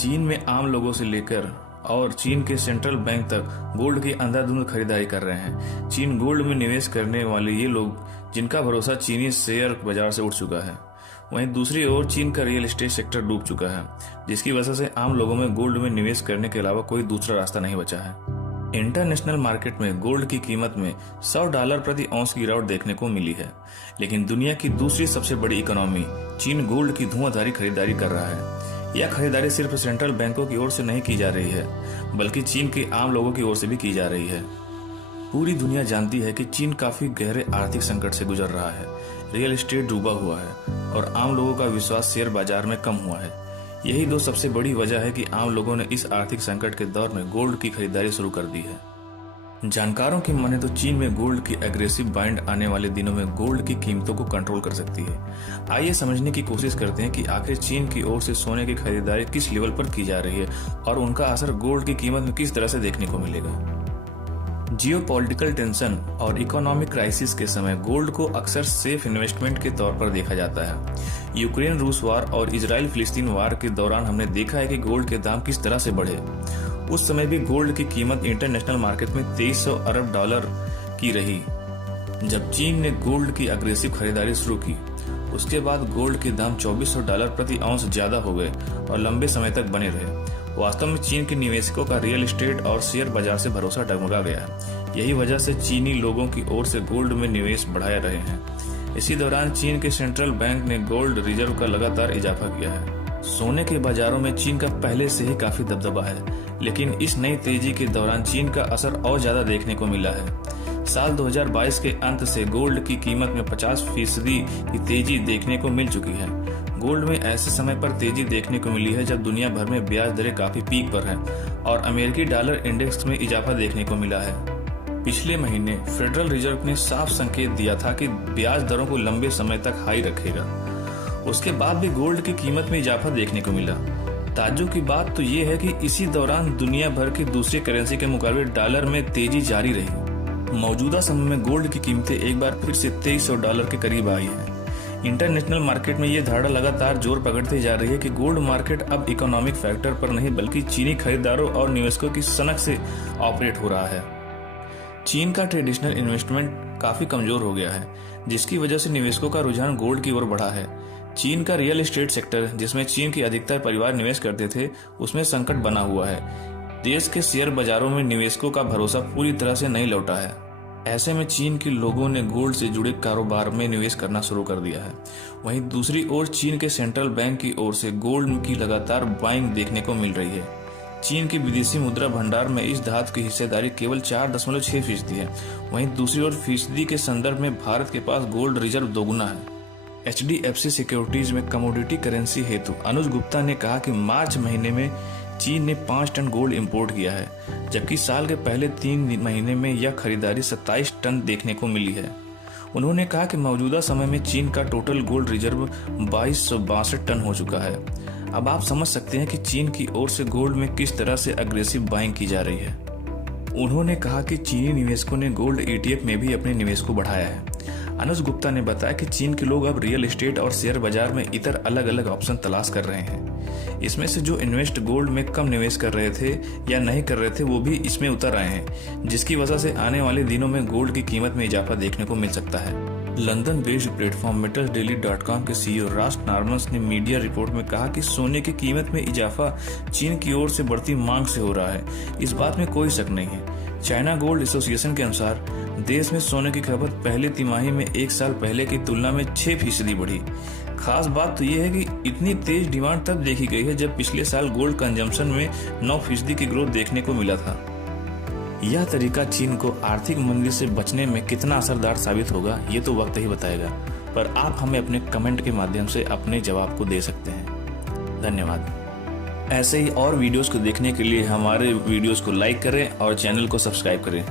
चीन में आम लोगों से लेकर और चीन के सेंट्रल बैंक तक गोल्ड की अंधाधुंध खरीदारी कर रहे हैं। चीन गोल्ड में निवेश करने वाले ये लोग जिनका भरोसा चीनी शेयर बाजार से उठ चुका है। वहीं दूसरी ओर चीन का रियल एस्टेट सेक्टर डूब चुका है, जिसकी वजह से आम लोगों में गोल्ड में निवेश करने के अलावा कोई दूसरा रास्ता नहीं बचा है। इंटरनेशनल मार्केट में गोल्ड की कीमत में $100 प्रति औंस की गिरावट देखने को मिली है, लेकिन दुनिया की दूसरी सबसे बड़ी इकोनॉमी चीन गोल्ड की धुआंधारी खरीदारी कर रहा है। यह खरीदारी सिर्फ सेंट्रल बैंकों की ओर से नहीं की जा रही है, बल्कि चीन के आम लोगों की ओर से भी की जा रही है। पूरी दुनिया जानती है कि चीन काफी गहरे आर्थिक संकट से गुजर रहा है। रियल एस्टेट डूबा हुआ है और आम लोगों का विश्वास शेयर बाजार में कम हुआ है। यही दो सबसे बड़ी वजह है कि आम लोगों ने इस आर्थिक संकट के दौर में गोल्ड की खरीदारी शुरू कर दी है। जानकारों की माने तो चीन में गोल्ड की एग्रेसिव बाइंड आने वाले दिनों में गोल्ड की कीमतों को कंट्रोल कर सकती है। आइए समझने की कोशिश करते हैं कि आखिर चीन की ओर से सोने की खरीदारी किस लेवल पर की जा रही है और उनका असर गोल्ड की कीमत में किस तरह से देखने को मिलेगा। जियोपॉलिटिकल टेंशन और इकोनॉमिक क्राइसिस के समय गोल्ड को अक्सर सेफ इन्वेस्टमेंट के तौर पर देखा जाता है। यूक्रेन रूस वार और इजराइल फिलिस्तीन वार के दौरान हमने देखा है कि गोल्ड के दाम किस तरह से बढ़े। उस समय भी गोल्ड की कीमत इंटरनेशनल मार्केट में $2300 अरब की रही। जब चीन ने गोल्ड की अग्रेसिव खरीदारी शुरू की, उसके बाद गोल्ड के दाम $2400 प्रति औंस ज्यादा हो गए और लंबे समय तक बने रहे। वास्तव में चीन के निवेशकों का रियल एस्टेट और शेयर बाजार से भरोसा डगमगा गया है। यही वजह से चीनी लोगों की ओर से गोल्ड में निवेश बढ़ा रहे हैं। इसी दौरान चीन के सेंट्रल बैंक ने गोल्ड रिजर्व का लगातार इजाफा किया है। सोने के बाजारों में चीन का पहले से ही काफी दबदबा है, लेकिन इस नई तेजी के दौरान चीन का असर और ज्यादा देखने को मिला है। साल 2022 के अंत से गोल्ड की कीमत में 50% की तेजी देखने को मिल चुकी है। गोल्ड में ऐसे समय पर तेजी देखने को मिली है जब दुनिया भर में ब्याज दरें काफी पीक पर हैं और अमेरिकी डॉलर इंडेक्स में इजाफा देखने को मिला है। पिछले महीने फेडरल रिजर्व ने साफ संकेत दिया था कि ब्याज दरों को लंबे समय तक हाई रखेगा। उसके बाद भी गोल्ड की कीमत में इजाफा देखने को मिला। ताज्जुब की बात तो ये है कि इसी दौरान दुनिया भर की दूसरी करेंसी के मुकाबले डॉलर में तेजी जारी रही। मौजूदा समय में गोल्ड की कीमतें एक बार फिर से $2300 के करीब आई है। इंटरनेशनल मार्केट में ये धारणा लगातार जोर पकड़ती जा रही है कि गोल्ड मार्केट अब इकोनॉमिक फैक्टर पर नहीं बल्कि चीनी खरीदारों और निवेशकों की सनक से ऑपरेट हो रहा है। चीन का ट्रेडिशनल इन्वेस्टमेंट काफी कमजोर हो गया है, जिसकी वजह से निवेशकों का रुझान गोल्ड की ओर बढ़ा है। चीन का रियल एस्टेट सेक्टर, जिसमें चीन के अधिकतर परिवार निवेश करते थे, उसमें संकट बना हुआ है। देश के शेयर बाजारों में निवेशकों का भरोसा पूरी तरह से नहीं लौटा है। ऐसे में चीन के लोगों ने गोल्ड से जुड़े कारोबार में निवेश करना शुरू कर दिया है। वहीं दूसरी ओर चीन के सेंट्रल बैंक की ओर से गोल्ड की लगातार बाइंग देखने को मिल रही है। चीन के विदेशी मुद्रा भंडार में इस धातु की हिस्सेदारी केवल 4.6% है। वहीं दूसरी ओर फीसदी के संदर्भ में भारत के पास गोल्ड रिजर्व दोगुना है। HDFC सिक्योरिटीज में कमोडिटी करेंसी हेतु अनुज गुप्ता ने कहा कि मार्च महीने में चीन ने 5 टन गोल्ड इंपोर्ट किया है, जबकि साल के पहले 3 महीने में यह खरीदारी 27 टन देखने को मिली है। उन्होंने कहा कि मौजूदा समय में चीन का टोटल गोल्ड रिजर्व 2262 टन हो चुका है। अब आप समझ सकते हैं कि चीन की ओर से गोल्ड में किस तरह से अग्रेसिव बाइंग की जा रही है। उन्होंने कहा कि चीनी निवेशकों ने गोल्ड ETF में भी अपने निवेश को बढ़ाया है। अनुज गुप्ता ने बताया कि चीन के लोग अब रियल एस्टेट और शेयर बाजार में इतर अलग अलग ऑप्शन तलाश कर रहे हैं। इसमें से जो इन्वेस्ट गोल्ड में कम निवेश कर रहे थे या नहीं कर रहे थे, वो भी इसमें उतर आए हैं, जिसकी वजह से आने वाले दिनों में गोल्ड की कीमत में इजाफा देखने को मिल सकता है। लंदन बेस्ड प्लेटफॉर्म metalsdaily.com के CEO रॉस नॉर्मन्स ने मीडिया रिपोर्ट में कहा कि सोने की कीमत में इजाफा चीन की ओर से बढ़ती मांग से हो रहा है। इस बात में कोई शक नहीं है। चाइना गोल्ड एसोसिएशन के अनुसार देश में सोने की खपत पहले तिमाही में एक साल पहले की तुलना में 6% बढ़ी। खास बात तो ये है कि इतनी तेज डिमांड तब देखी गई है जब पिछले साल गोल्ड कंजम्पशन में 9% की ग्रोथ देखने को मिला था। यह तरीका चीन को आर्थिक मंदी से बचने में कितना असरदार साबित होगा, ये तो वक्त ही बताएगा, पर आप हमें अपने कमेंट के माध्यम से अपने जवाब को दे सकते हैं। धन्यवाद। ऐसे ही और वीडियोस को देखने के लिए हमारे वीडियोस को लाइक करें और चैनल को सब्सक्राइब करें।